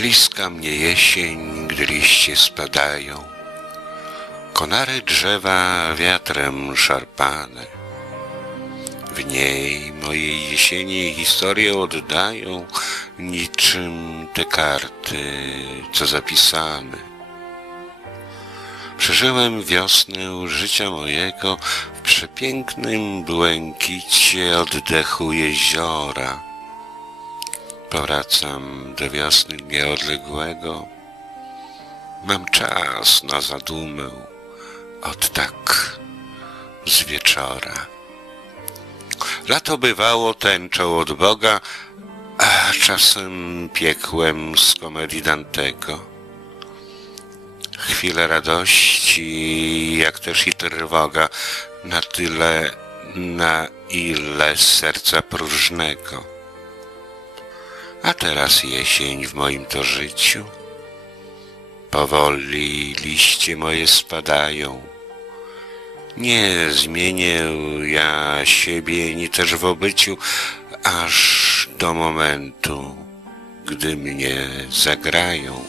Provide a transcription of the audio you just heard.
Bliska mnie jesień, gdy liście spadają, konary drzewa wiatrem szarpane. W niej mojej jesieni historię oddają, niczym te karty, co zapisane. Przeżyłem wiosnę życia mojego w przepięknym błękicie oddechu jeziora. Powracam do wiosny nieodległego. Mam czas na zadumę od tak z wieczora. Lato bywało tęczą od Boga, a czasem piekłem z komedii Dantego. Chwile radości, jak też i trwoga, na tyle, na ile serca próżnego. A teraz jesień w moim to życiu. Powoli liście moje spadają. Nie zmienię ja siebie, ni też w obyciu, aż do momentu, gdy mnie zagrają.